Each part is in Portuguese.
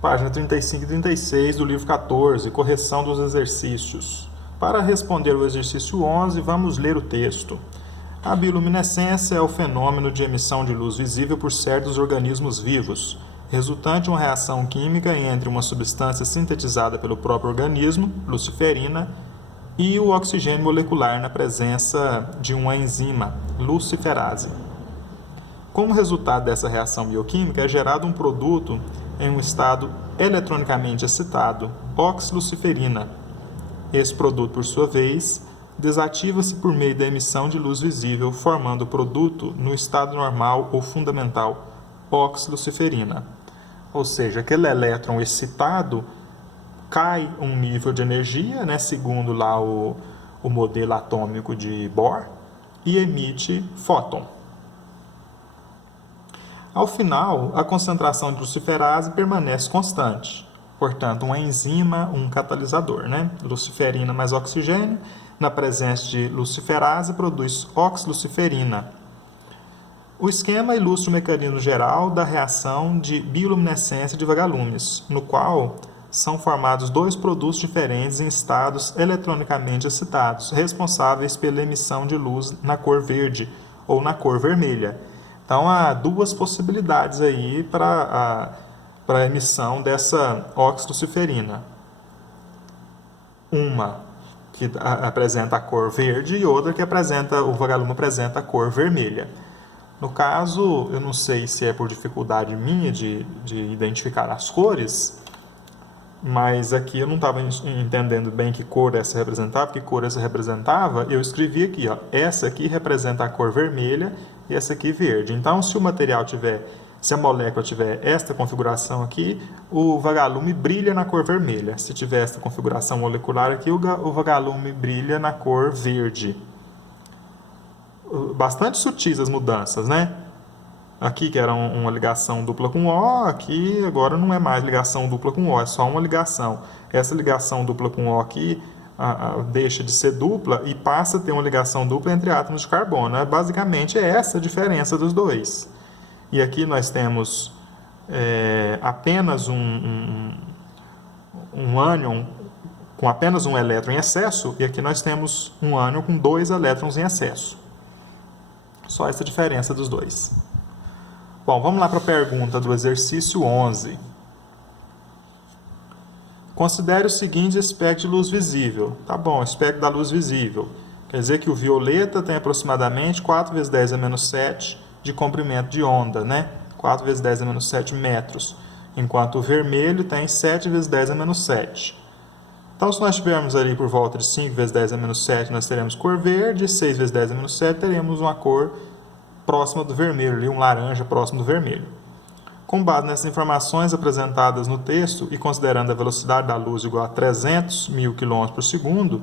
Página 35 e 36 do livro 14, correção dos exercícios. Para responder o exercício 11, vamos ler o texto. A bioluminescência é o fenômeno de emissão de luz visível por certos organismos vivos, resultante de uma reação química entre uma substância sintetizada pelo próprio organismo, luciferina, e o oxigênio molecular na presença de uma enzima, luciferase. Como resultado dessa reação bioquímica, é gerado um produto em um estado eletronicamente excitado, oxluciferina. Esse produto, por sua vez, desativa-se por meio da emissão de luz visível, formando o produto no estado normal ou fundamental, oxluciferina. Ou seja, aquele elétron excitado cai um nível de energia, né, segundo lá o modelo atômico de Bohr, e emite fóton. Ao final, a concentração de luciferase permanece constante. Portanto, uma enzima, um catalisador, né? Luciferina mais oxigênio, na presença de luciferase, produz oxluciferina. O esquema ilustra o mecanismo geral da reação de bioluminescência de vagalumes, no qual são formados dois produtos diferentes em estados eletronicamente excitados, responsáveis pela emissão de luz na cor verde ou na cor vermelha. Então, há duas possibilidades aí para a emissão dessa oxluciferina. Uma que apresenta a cor verde e outra que o vagalume apresenta a cor vermelha. No caso, eu não sei se é por dificuldade minha de identificar as cores, mas aqui eu não estava entendendo bem que cor essa representava, que cor essa representava. Eu escrevi aqui, ó, essa aqui representa a cor vermelha e essa aqui verde. Então, se a molécula tiver esta configuração aqui, o vagalume brilha na cor vermelha. Se tiver esta configuração molecular aqui, o vagalume brilha na cor verde. Bastante sutis as mudanças, né? Aqui que era uma ligação dupla com O, aqui agora não é mais ligação dupla com O, é só uma ligação. Essa ligação dupla com O aqui deixa de ser dupla e passa a ter uma ligação dupla entre átomos de carbono. Basicamente é essa a diferença dos dois. E aqui nós temos apenas um ânion com apenas um elétron em excesso, e aqui nós temos um ânion com dois elétrons em excesso. Só essa diferença dos dois. Bom, vamos lá para a pergunta do exercício 11. Considere o seguinte espectro de luz visível. Tá bom, espectro da luz visível. Quer dizer que o violeta tem aproximadamente 4 vezes 10 a menos 7 de comprimento de onda, né? 4 vezes 10 a menos 7 metros. Enquanto o vermelho tem 7 vezes 10 a menos 7. Então, se nós tivermos ali por volta de 5 vezes 10 a menos 7, nós teremos cor verde. E 6 vezes 10 a menos 7, teremos uma cor próxima do vermelho, ali, um laranja próximo do vermelho. Com base nessas informações apresentadas no texto e considerando a velocidade da luz igual a 300 mil km por segundo,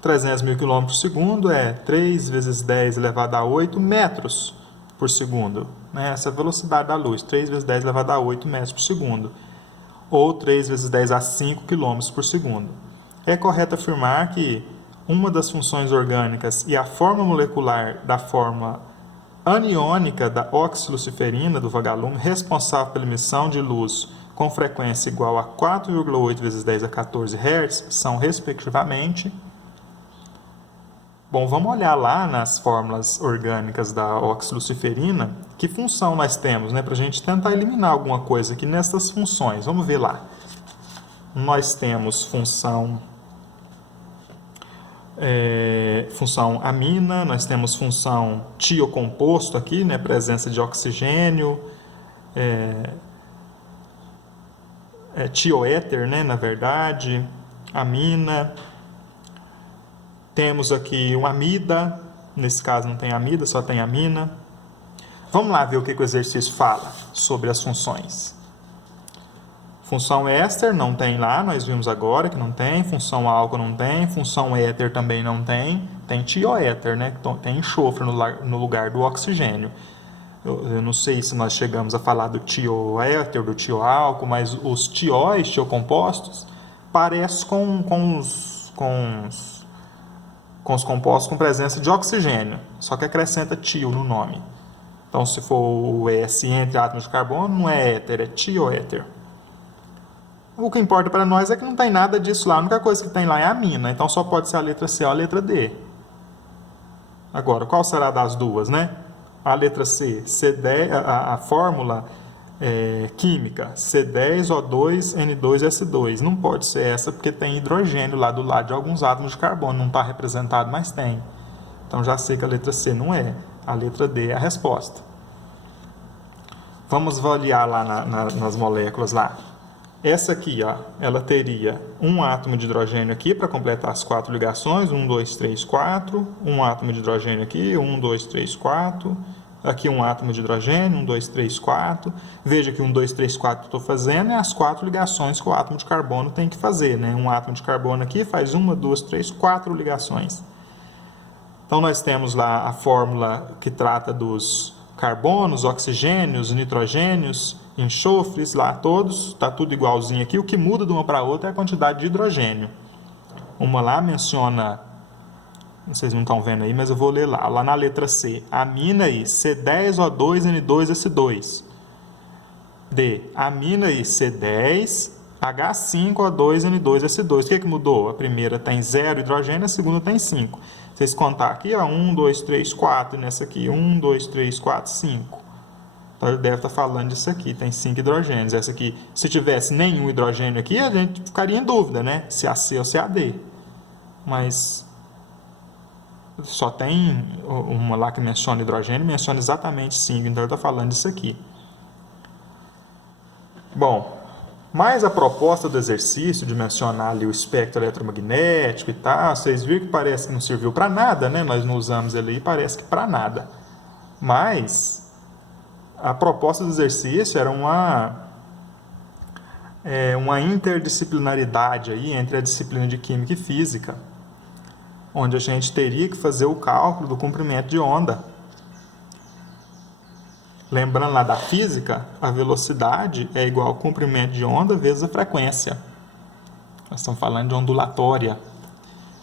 300 mil km por segundo é 3 vezes 10 elevado a 8 metros por segundo. Essa é a velocidade da luz, 3 vezes 10 elevado a 8 metros por segundo. Ou 3 vezes 10 a 5 km por segundo. É correto afirmar que uma das funções orgânicas e a forma molecular da forma aniônica da oxluciferina do vagalume, responsável pela emissão de luz com frequência igual a 4,8 vezes 10 a 14 Hz, são, respectivamente... Bom, vamos olhar lá nas fórmulas orgânicas da oxluciferina, que função nós temos, né, para a gente tentar eliminar alguma coisa aqui nessas funções. Vamos ver lá. Nós temos função amina, nós temos função tiocomposto aqui, né, presença de oxigênio, tioéter, né, na verdade, amina. Temos aqui uma amida, nesse caso não tem amida, só tem amina. Vamos lá ver o que o exercício fala sobre as funções. Função éster não tem lá, nós vimos agora que não tem. Função álcool não tem. Função éter também não tem. Tem tioéter, né? Tem enxofre no lugar do oxigênio. Eu não sei se nós chegamos a falar do tioéter, do tioálcool, mas os tióis, tiocompostos, parecem com os compostos com presença de oxigênio, só que acrescenta tio no nome. Então, se for o S entre átomos de carbono, não é éter, é tioéter. O que importa para nós é que não tem nada disso lá. A única coisa que tem lá é a mina. Então só pode ser a letra C ou a letra D. Agora, qual será das duas, né? A letra C, C10, a fórmula química, C10O2N2S2. Não pode ser essa porque tem hidrogênio lá do lado de alguns átomos de carbono. Não está representado, mas tem. Então já sei que a letra C não é. A letra D é a resposta. Vamos avaliar lá nas moléculas lá. Essa aqui, ó, ela teria um átomo de hidrogênio aqui para completar as 4 ligações. 1, 2, 3, 4. Um átomo de hidrogênio aqui. 1, 2, 3, 4. Aqui um átomo de hidrogênio. 1, 2, 3, 4. Veja que 1, 2, 3, 4 que eu estou fazendo é as 4 ligações que o átomo de carbono tem que fazer, né? Um átomo de carbono aqui faz 1, 2, 3, 4 ligações. Então nós temos lá a fórmula que trata dos carbonos, oxigênios, nitrogênios, enxofres, lá todos, está tudo igualzinho aqui. O que muda de uma para outra é a quantidade de hidrogênio. Uma lá menciona, vocês não estão vendo aí, mas eu vou ler lá. Lá na letra C, amina aí C10O2N2S2. D, amina aí C10H5O2N2S2. O que mudou? A primeira tem 0 hidrogênio, a segunda tem 5. Vocês contar aqui, ó, 1, 2, 3, 4, e nessa aqui, 1, 2, 3, 4, 5. Então, ele deve estar falando disso aqui, tem 5 hidrogênios. Essa aqui, se tivesse nenhum hidrogênio aqui, a gente ficaria em dúvida, né? Se é a C ou se é a D. Mas só tem uma lá que menciona hidrogênio, menciona exatamente 5, então ele está falando disso aqui. Bom, mas a proposta do exercício de mencionar ali o espectro eletromagnético e tal, vocês viram que parece que não serviu para nada, né? Nós não usamos ele e parece que para nada. Mas a proposta do exercício era uma interdisciplinaridade aí entre a disciplina de Química e Física, onde a gente teria que fazer o cálculo do comprimento de onda. Lembrando lá da física, a velocidade é igual ao comprimento de onda vezes a frequência. Nós estamos falando de ondulatória.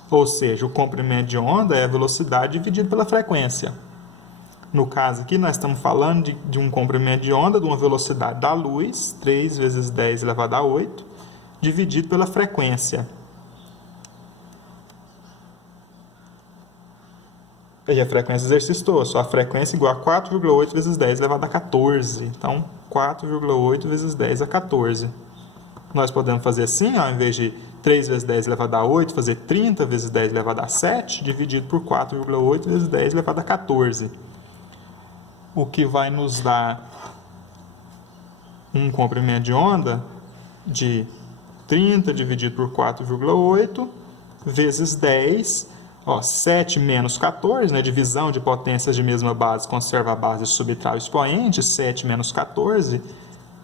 Ou seja, o comprimento de onda é a velocidade dividido pela frequência. No caso aqui, nós estamos falando de um comprimento de onda de uma velocidade da luz, 3 vezes 10 elevado a 8, dividido pela frequência. E a frequência exercitou, só a frequência é igual a 4,8 vezes 10 elevado a 14. Então, 4,8 vezes 10 a 14. Nós podemos fazer assim, ó, ao invés de 3 vezes 10 elevado a 8, fazer 30 vezes 10 elevado a 7, dividido por 4,8 vezes 10 elevado a 14. O que vai nos dar um comprimento de onda de 30 dividido por 4,8 vezes 10. Ó, 7 menos 14, né? Divisão de potências de mesma base, conserva a base e subtrai o expoente. 7 menos 14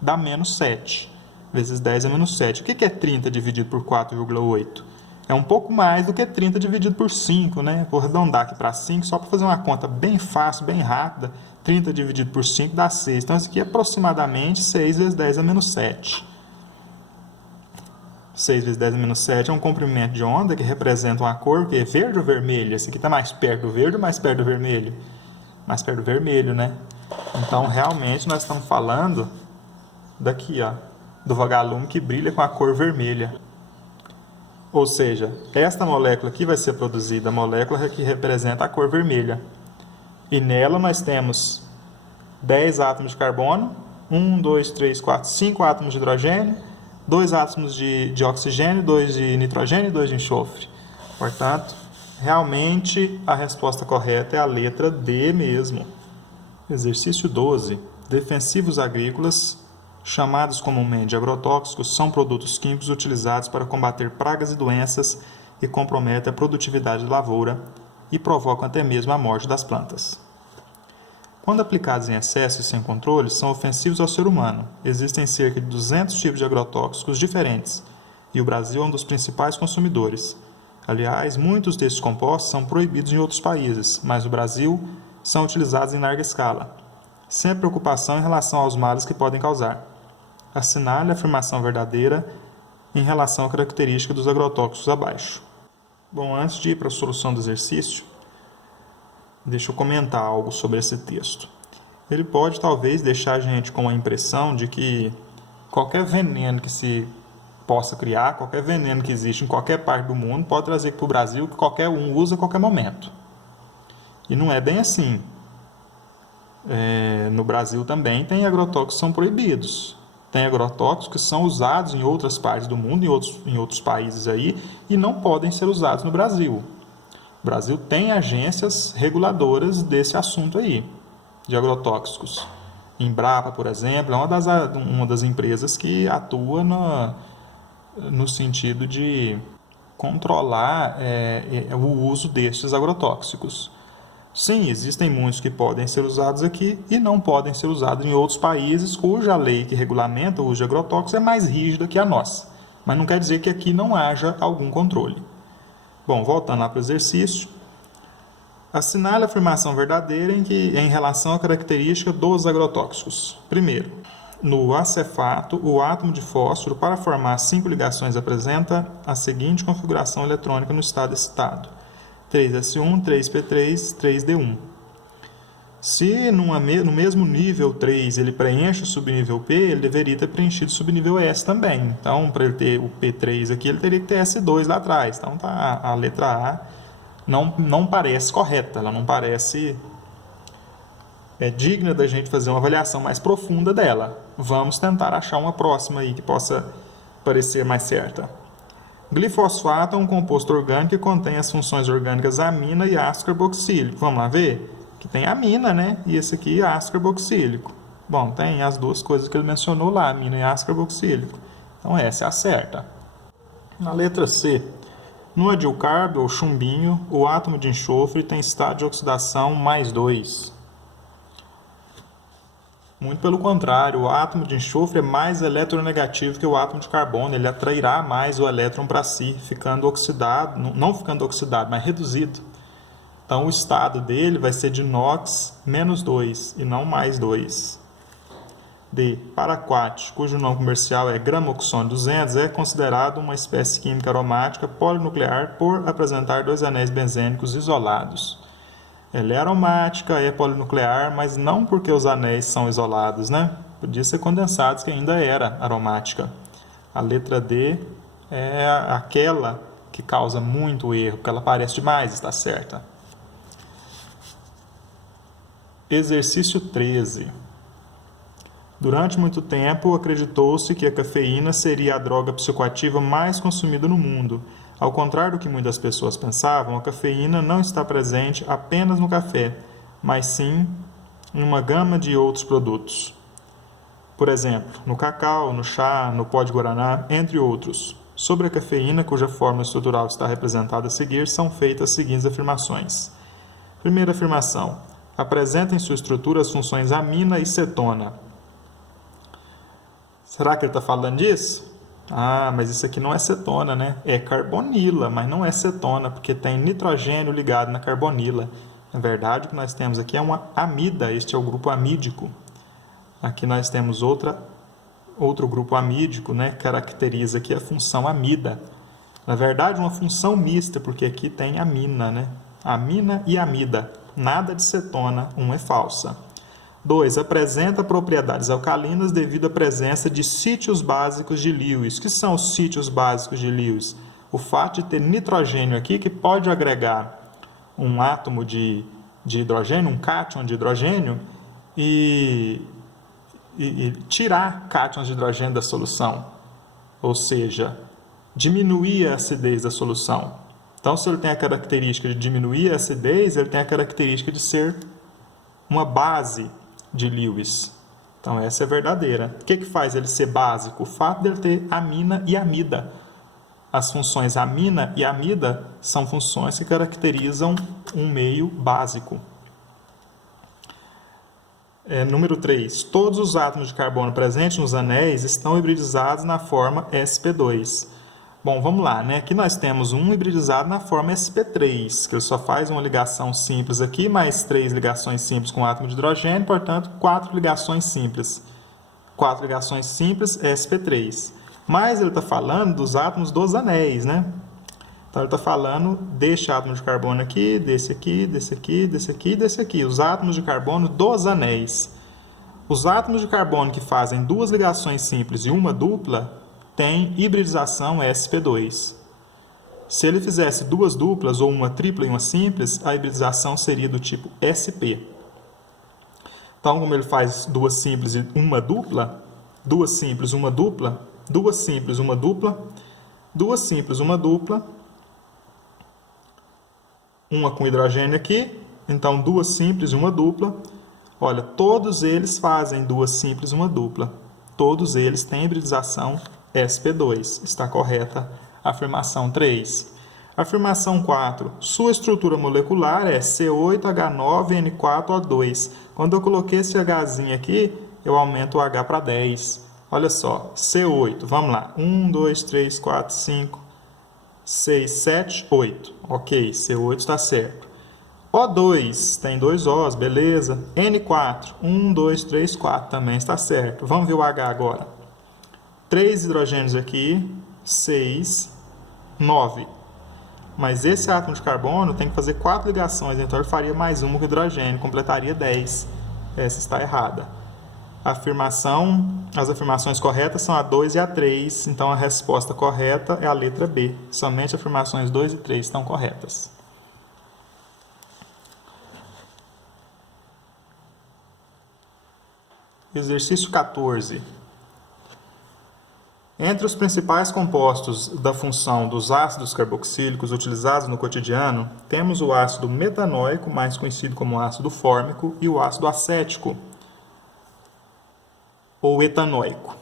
dá menos 7. Vezes 10 é menos 7. O que é 30 dividido por 4,8? É um pouco mais do que 30 dividido por 5, né? Vou arredondar aqui para 5, só para fazer uma conta bem fácil, bem rápida. 30 dividido por 5 dá 6. Então, isso aqui é aproximadamente 6 vezes 10 é menos 7. 6 vezes 10 a menos 7 é um comprimento de onda que representa uma cor que é verde ou vermelho. Esse aqui está mais perto do verde ou mais perto do vermelho? Mais perto do vermelho, né? Então, realmente, nós estamos falando daqui, ó, do vagalume que brilha com a cor vermelha. Ou seja, esta molécula aqui vai ser produzida, a molécula que representa a cor vermelha. E nela nós temos 10 átomos de carbono, 1, 2, 3, 4, 5 átomos de hidrogênio, 2 átomos de oxigênio, 2 de nitrogênio e 2 de enxofre. Portanto, realmente a resposta correta é a letra D mesmo. Exercício 12. Defensivos agrícolas, chamados comumente de agrotóxicos, são produtos químicos utilizados para combater pragas e doenças que comprometem a produtividade da lavoura e provocam até mesmo a morte das plantas. Quando aplicados em excesso e sem controle, são ofensivos ao ser humano. Existem cerca de 200 tipos de agrotóxicos diferentes, e o Brasil é um dos principais consumidores. Aliás, muitos desses compostos são proibidos em outros países, mas no Brasil são utilizados em larga escala. Sem preocupação em relação aos males que podem causar. Assinale a afirmação verdadeira em relação à característica dos agrotóxicos abaixo. Bom, antes de ir para a solução do exercício, deixa eu comentar algo sobre esse texto. Ele pode, talvez, deixar a gente com a impressão de que qualquer veneno que se possa criar, qualquer veneno que existe em qualquer parte do mundo, pode trazer para o Brasil que qualquer um usa a qualquer momento. E não é bem assim. No Brasil também tem agrotóxicos que são proibidos. Tem agrotóxicos que são usados em outras partes do mundo, em outros países aí, e não podem ser usados no Brasil. O Brasil tem agências reguladoras desse assunto aí, de agrotóxicos. Embrapa, por exemplo, é uma das empresas que atua no sentido de controlar o uso destes agrotóxicos. Sim, existem muitos que podem ser usados aqui e não podem ser usados em outros países cuja lei que regulamenta o uso de agrotóxicos é mais rígida que a nossa. Mas não quer dizer que aqui não haja algum controle. Bom, voltando lá para o exercício. Assinale a afirmação verdadeira em relação à característica dos agrotóxicos. Primeiro, no acefato, o átomo de fósforo, para formar 5 ligações, apresenta a seguinte configuração eletrônica no estado excitado: 3s1, 3p3, 3d1. Se no mesmo nível 3 ele preenche o subnível P, ele deveria ter preenchido o subnível S também. Então, para ele ter o P3 aqui, ele teria que ter S2 lá atrás. Então, tá, a letra A não parece correta, ela não parece digna da gente fazer uma avaliação mais profunda dela. Vamos tentar achar uma próxima aí que possa parecer mais certa. Glifosfato é um composto orgânico que contém as funções orgânicas amina e ácido carboxílico. Vamos lá ver? Que tem amina, né? E esse aqui é ácido carboxílico. Bom, tem as duas coisas que ele mencionou lá, amina e ácido carboxílico. Então essa é a certa. Na letra C, no adilcarbo ou chumbinho, o átomo de enxofre tem estado de oxidação +2. Muito pelo contrário, o átomo de enxofre é mais eletronegativo que o átomo de carbono. Ele atrairá mais o elétron para si, ficando oxidado, não ficando oxidado, mas reduzido. Então o estado dele vai ser de NOx -2 e não +2. D. Paraquat, cujo nome comercial é gramoxone 200, é considerado uma espécie química aromática polinuclear por apresentar 2 anéis benzênicos isolados. Ela é aromática, é polinuclear, mas não porque os anéis são isolados, né? Podia ser condensados, que ainda era aromática. A letra D é aquela que causa muito erro, porque ela parece demais, está certa. Exercício 13. Durante muito tempo, acreditou-se que a cafeína seria a droga psicoativa mais consumida no mundo. Ao contrário do que muitas pessoas pensavam, a cafeína não está presente apenas no café, mas sim em uma gama de outros produtos. Por exemplo, no cacau, no chá, no pó de guaraná, entre outros. Sobre a cafeína, cuja forma estrutural está representada a seguir, são feitas as seguintes afirmações. Primeira afirmação: apresenta em sua estrutura as funções amina e cetona. Será que ele está falando disso? Ah, mas isso aqui não é cetona, né? É carbonila, mas não é cetona, porque tem nitrogênio ligado na carbonila. Na verdade, o que nós temos aqui é uma amida, este é o grupo amídico. Aqui nós temos outro grupo amídico, né? Que caracteriza aqui a função amida. Na verdade, uma função mista, porque aqui tem amina, né? Amina e amida. Nada de cetona, uma é falsa. 2. Apresenta propriedades alcalinas devido à presença de sítios básicos de Lewis. O que são os sítios básicos de Lewis? O fato de ter nitrogênio aqui, que pode agregar um átomo de hidrogênio, um cátion de hidrogênio, e tirar cátions de hidrogênio da solução. Ou seja, diminuir a acidez da solução. Então, se ele tem a característica de diminuir a acidez, ele tem a característica de ser uma base de Lewis. Então, essa é verdadeira. O que faz ele ser básico? O fato dele ter amina e amida. As funções amina e amida são funções que caracterizam um meio básico. Número 3. Todos os átomos de carbono presentes nos anéis estão hibridizados na forma sp2. Bom, vamos lá, né? Aqui nós temos um hibridizado na forma sp3, que ele só faz uma ligação simples aqui, mais 3 ligações simples com o átomo de hidrogênio, portanto, 4 ligações simples. 4 ligações simples sp3. Mas ele está falando dos átomos dos anéis, né? Então, ele está falando deste átomo de carbono aqui, desse aqui, desse aqui, desse aqui e desse aqui. Os átomos de carbono dos anéis. Os átomos de carbono que fazem 2 ligações simples e uma dupla tem hibridização sp2. Se ele fizesse duas duplas, ou uma tripla e uma simples, a hibridização seria do tipo sp. Então, como ele faz duas simples e uma dupla, duas simples, uma dupla, duas simples, uma dupla, duas simples, uma dupla, uma com hidrogênio aqui, então duas simples e uma dupla. Olha, todos eles fazem duas simples e uma dupla. Todos eles têm hibridização sp2. Está correta a afirmação 3. Afirmação 4. Sua estrutura molecular é C8H9N4O2. Quando eu coloquei esse Hzinho aqui, eu aumento o H para 10. Olha só, C8, vamos lá. 1, 2, 3, 4, 5, 6, 7, 8. Ok, C8 está certo. O2 tem dois Os, beleza. N4, 1, 2, 3, 4 também está certo. Vamos ver o H agora. 3 hidrogênios aqui, 6, 9. Mas esse átomo de carbono tem que fazer 4 ligações, então ele faria mais uma com hidrogênio, completaria 10. Essa está errada. As afirmações corretas são a 2 e a 3, então a resposta correta é a letra B. Somente afirmações 2 e 3 estão corretas. Exercício 14. Entre os principais compostos da função dos ácidos carboxílicos utilizados no cotidiano, temos o ácido metanoico, mais conhecido como ácido fórmico, e o ácido acético, ou etanoico.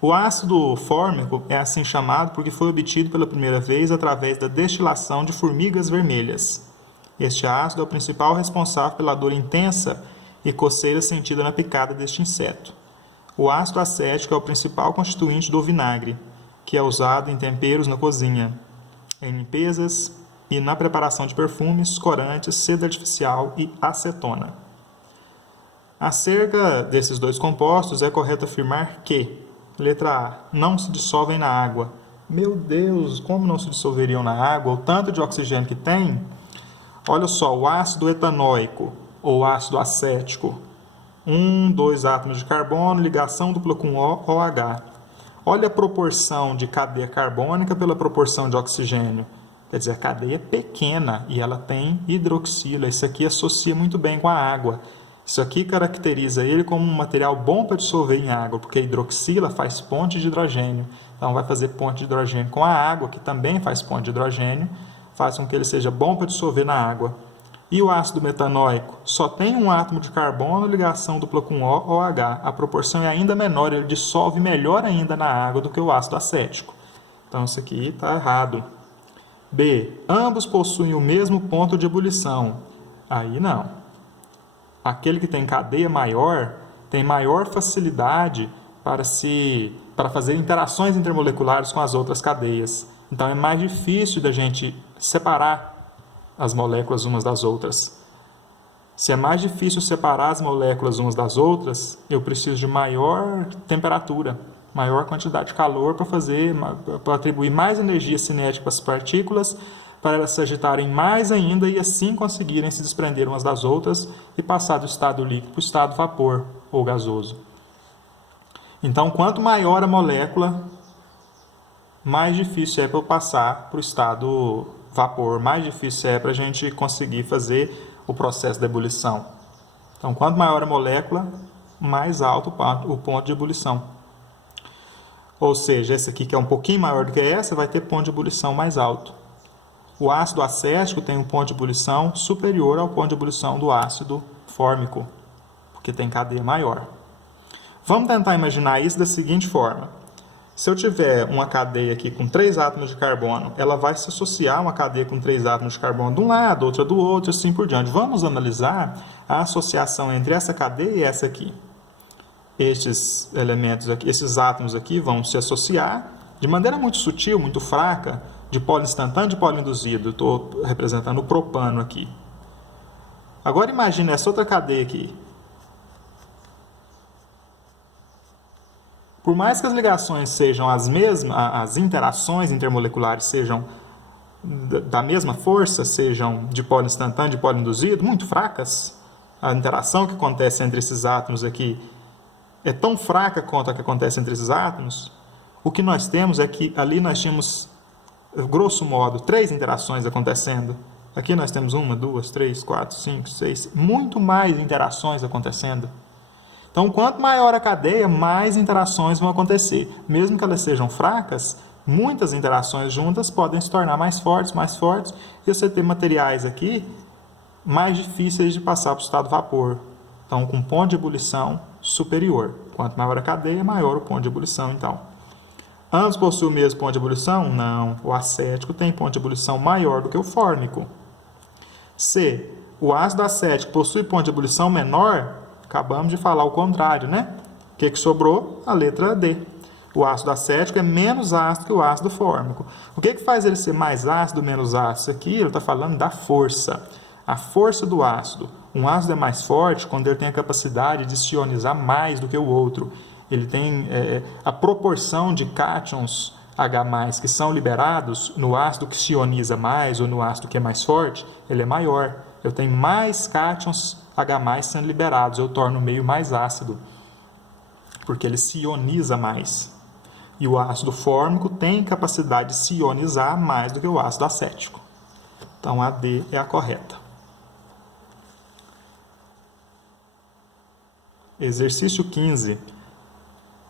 O ácido fórmico é assim chamado porque foi obtido pela primeira vez através da destilação de formigas vermelhas. Este ácido é o principal responsável pela dor intensa e coceira sentida na picada deste inseto. O ácido acético é o principal constituinte do vinagre, que é usado em temperos na cozinha, em limpezas e na preparação de perfumes, corantes, seda artificial e acetona. Acerca desses dois compostos, é correto afirmar que, letra A, não se dissolvem na água. Meu Deus, como não se dissolveriam na água? O tanto de oxigênio que tem? Olha só, o ácido etanóico, ou ácido acético. 2 átomos de carbono, ligação dupla com OH. Olha a proporção de cadeia carbônica pela proporção de oxigênio. Quer dizer, a cadeia é pequena e ela tem hidroxila. Isso aqui associa muito bem com a água. Isso aqui caracteriza ele como um material bom para dissolver em água, porque a hidroxila faz ponte de hidrogênio. Então, vai fazer ponte de hidrogênio com a água, que também faz ponte de hidrogênio, faz com que ele seja bom para dissolver na água. E o ácido metanóico? Só tem um átomo de carbono, ligação dupla com OH. A proporção é ainda menor, ele dissolve melhor ainda na água do que o ácido acético. Então, isso aqui está errado. B. Ambos possuem o mesmo ponto de ebulição. Aí não. Aquele que tem cadeia maior tem maior facilidade para fazer interações intermoleculares com as outras cadeias. Então, é mais difícil da gente separar as moléculas umas das outras. Se é mais difícil separar as moléculas umas das outras, eu preciso de maior temperatura, maior quantidade de calor para atribuir mais energia cinética às partículas, para elas se agitarem mais ainda e assim conseguirem se desprender umas das outras e passar do estado líquido para o estado vapor ou gasoso. Então, quanto maior a molécula, mais difícil é para eu passar para o estado vapor, mais difícil é para a gente conseguir fazer o processo de ebulição. Então, quanto maior a molécula, mais alto o ponto de ebulição. Ou seja, esse aqui que é um pouquinho maior do que essa, vai ter ponto de ebulição mais alto. O ácido acético tem um ponto de ebulição superior ao ponto de ebulição do ácido fórmico, porque tem cadeia maior. Vamos tentar imaginar isso da seguinte forma. Se eu tiver uma cadeia aqui com 3 átomos de carbono, ela vai se associar a uma cadeia com 3 átomos de carbono de um lado, outra do outro, assim por diante. Vamos analisar a associação entre essa cadeia e essa aqui. Estes elementos aqui, esses átomos aqui vão se associar de maneira muito sutil, muito fraca, de polo instantâneo e de polo induzido. Estou representando o propano aqui. Agora imagine essa outra cadeia aqui. Por mais que as ligações sejam as mesmas, as interações intermoleculares sejam da mesma força, sejam de polo instantâneo, de polo induzido, muito fracas, a interação que acontece entre esses átomos aqui é tão fraca quanto a que acontece entre esses átomos, O que nós temos é que ali nós tínhamos, grosso modo, 3 interações acontecendo. Aqui nós temos 1, 2, 3, 4, 5, 6, muito mais interações acontecendo. Então, quanto maior a cadeia, mais interações vão acontecer. Mesmo que elas sejam fracas, muitas interações juntas podem se tornar mais fortes, e você ter materiais aqui mais difíceis de passar para o estado vapor. Então, com ponto de ebulição superior. Quanto maior a cadeia, maior o ponto de ebulição, então. Ambos possuem o mesmo ponto de ebulição? Não. O acético tem ponto de ebulição maior do que o fórmico. C. O ácido acético possui ponto de ebulição menor? Acabamos de falar o contrário, né? O que sobrou? A letra D. O ácido acético é menos ácido que o ácido fórmico. O que faz ele ser mais ácido ou menos ácido? Isso aqui ele está falando da força. A força do ácido. Um ácido é mais forte quando ele tem a capacidade de se ionizar mais do que o outro. Ele tem a proporção de cátions H+, que são liberados no ácido que se ioniza mais ou no ácido que é mais forte, ele é maior. Eu tenho mais cátions H+ sendo liberados, eu torno o meio mais ácido, porque ele se ioniza mais. E o ácido fórmico tem capacidade de se ionizar mais do que o ácido acético. Então, a D é a correta. Exercício 15.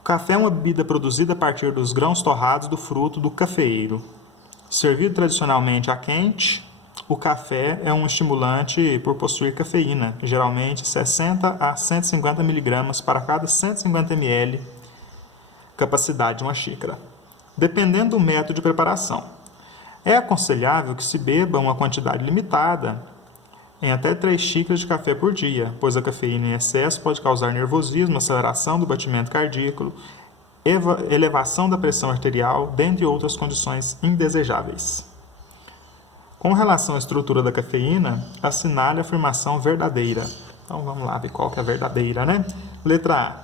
O café é uma bebida produzida a partir dos grãos torrados do fruto do cafeeiro. Servido tradicionalmente a quente, o café é um estimulante por possuir cafeína, geralmente 60 a 150 mg para cada 150 ml, capacidade de uma xícara, dependendo do método de preparação. É aconselhável que se beba uma quantidade limitada, em até 3 xícaras de café por dia, pois a cafeína em excesso pode causar nervosismo, aceleração do batimento cardíaco, elevação da pressão arterial, dentre outras condições indesejáveis. Com relação à estrutura da cafeína, assinale a afirmação verdadeira. Então vamos lá ver qual que é a verdadeira, né? Letra A.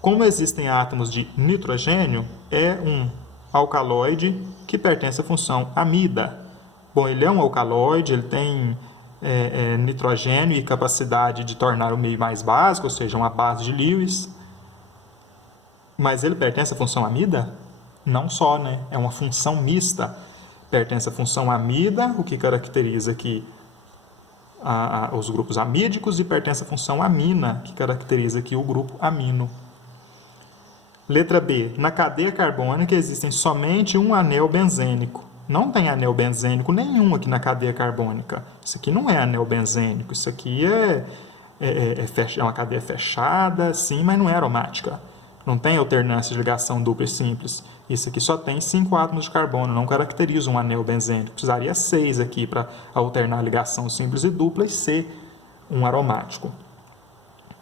Como existem átomos de nitrogênio, é um alcaloide que pertence à função amida. Bom, ele é um alcaloide, ele tem nitrogênio e capacidade de tornar o meio mais básico, ou seja, uma base de Lewis. Mas ele pertence à função amida? Não só, né? É uma função mista. Pertence à função amida, o que caracteriza aqui os grupos amídicos, e pertence à função amina, que caracteriza aqui o grupo amino. Letra B. Na cadeia carbônica existem somente um anel benzênico. Não tem anel benzênico nenhum aqui na cadeia carbônica. Isso aqui não é anel benzênico. Isso aqui é uma cadeia fechada, sim, mas não é aromática. Não tem alternância de ligação dupla e simples. Isso aqui só tem 5 átomos de carbono, não caracteriza um anel benzênico. Precisaria 6 aqui para alternar a ligação simples e dupla e ser um aromático.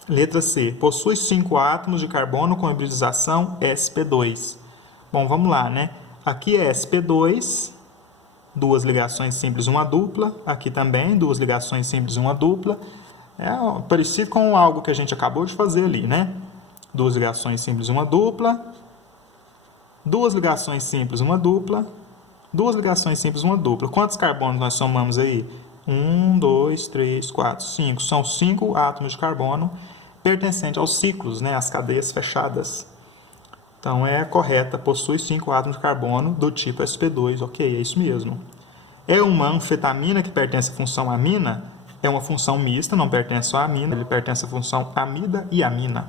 Letra C. Possui 5 átomos de carbono com hibridização sp2. Bom, vamos lá, né? Aqui é sp2, 2 ligações simples, uma dupla. Aqui também, 2 ligações simples, uma dupla. É parecido com algo que a gente acabou de fazer ali, né? 2 ligações simples, uma dupla. 2 ligações simples, uma dupla. 2 ligações simples, uma dupla. Quantos carbonos nós somamos aí? 1, 2, 3, 4, 5. São 5 átomos de carbono pertencentes aos ciclos, né? As cadeias fechadas. Então, é correta, possui 5 átomos de carbono do tipo sp2. Ok, é isso mesmo. É uma anfetamina que pertence à função amina? É uma função mista, não pertence só à amina. Ele pertence à função amida e amina.